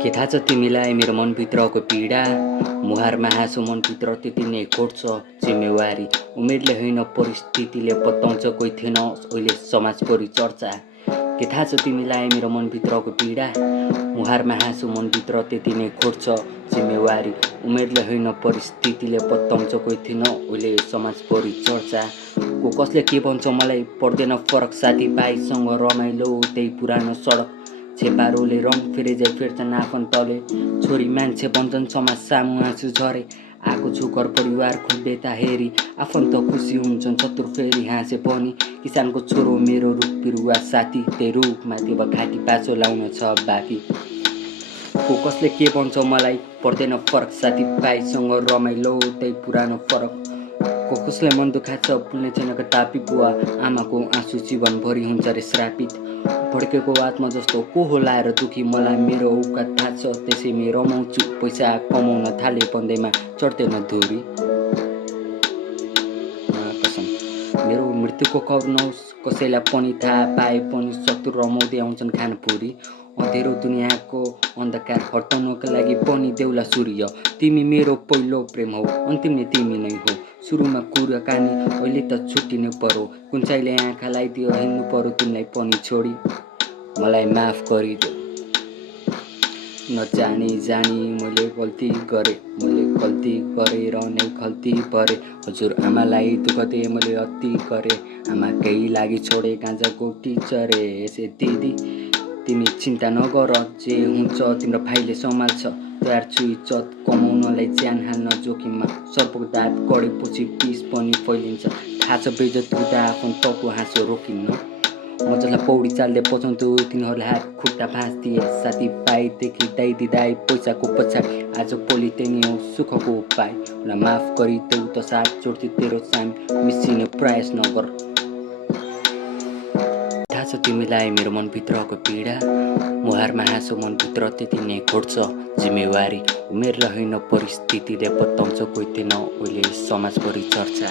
के थाहा छ तिमीलाई मेरो मनभित्रको पीडा, मुहारमा हाँसो मनभित्र त्यति नै खोज्छ जिम्मेवारी। उमेरले होइन परिस्थितिले बताउँछ कोही थिएन अहिले समाज परिचर्चा। के थाहा छ तिमीलाई मेरो मनभित्रको पीडा, मुहारमा हाँसो मनभित्र त्यति नै खोज्छ जिम्मेवारी। उमेरले होइन परिस्थितिले बताउँछ कोही थिएन अहिले समाज परिचर्चा। को कसले के भन्छ मलाई पर्दैन फरक, साथीभाइसँग रमाइलो त्यही पुरानो सडक। छेपारोले रङ फेरेझै फेर्छन् आफन्तले, छोरी मान्छे भन्छन् समाज सामु आँसु झरे। आएको छु घर परिवार खोज्दै हेरी, आफन्त खुसी हुन्छन् शत्रु फेरि हाँसे पनि। किसानको छोरो मेरो रुख बिरुवा साथी, त्यही रुखमाथि अब घाँटी पाछो लाउन छ बाँकी। को कसले के भन्छ मलाई पर्दैन फरक, साथीभाइसँग रमाइलो त्यही पुरानो फरक। को कसले मन दुखाएको छ पुल्ने छैन तापी, बुवा आमाको आँसु जीवनभरि हुन्छ रे श्रापित। भड्केको आत्मा जस्तो को हो लाएर दुखी, मलाई मेरो औकात थाहा छ त्यसैले रमाउँछु। पैसा कमाउन थाले भन्दैमा चढ्दैन धुरी। कसम मेरो मृत्युको खबर नहोस् कसैलाई पनि थाहा पाए पनि शत्रु रमाउँदै आउँछन् खानपुरी। अँधेरो दुनियाँको अन्धकार हटाउनको लागि पनि देउला सूर्य। तिमी मेरो पहिलो प्रेम हो, अन्तिम नै तिमी नै हो। सुरुमा कुराकानी अहिले त छुट्टिनु पर्यो, कुन चाहिँले आँखा लगाइदियो हिँड्नु पर्यो तिमीलाई पनि छोडी। मलाई माफ गरिदेऊ, नजानी जानी मैले गल्ती गरेर नै गल्ती भरे। हजुर आमालाई दुःख दिए मैले अति गरे, आमाकै लागि छोडे गाँजाको टिचरे। यसै दिदी तिमी चिन्ता नगर, जे हुन्छ तिम्रो भाइले सम्हाल्छ। तयार छु इज्जत कमाउनलाई ज्यान हाल्न जोखिममा, सर्पको दाँत गढेपछि विष पनि फैलिन्छ। थाहा छ बेइज्जत हुँदा आफन्तको हाँसो रोकिन्न। म जसलाई पौडी चाल्दै बचाउँथ्यो तिनीहरूले हात खुट्टा भाँच्दिए। साथीभाइदेखि दाइदी दाइ पैसाको पछाडि, आज भोलि त्यही हो सुखको उपाय। मलाई माफ गरिदेऊ त साथ जोड्छु तेरो साम, मिसिने प्रयास नगर। थाहा छ तिमीलाई मेरो मनभित्रको पीडा, मुहारमा हाँसो मनभित्र त्यति नै खोज्छ जिम्मेवारी। उमेर होइन परिस्थितिले बताउँछ कोही थिएन अहिले समाज परिचर्चा।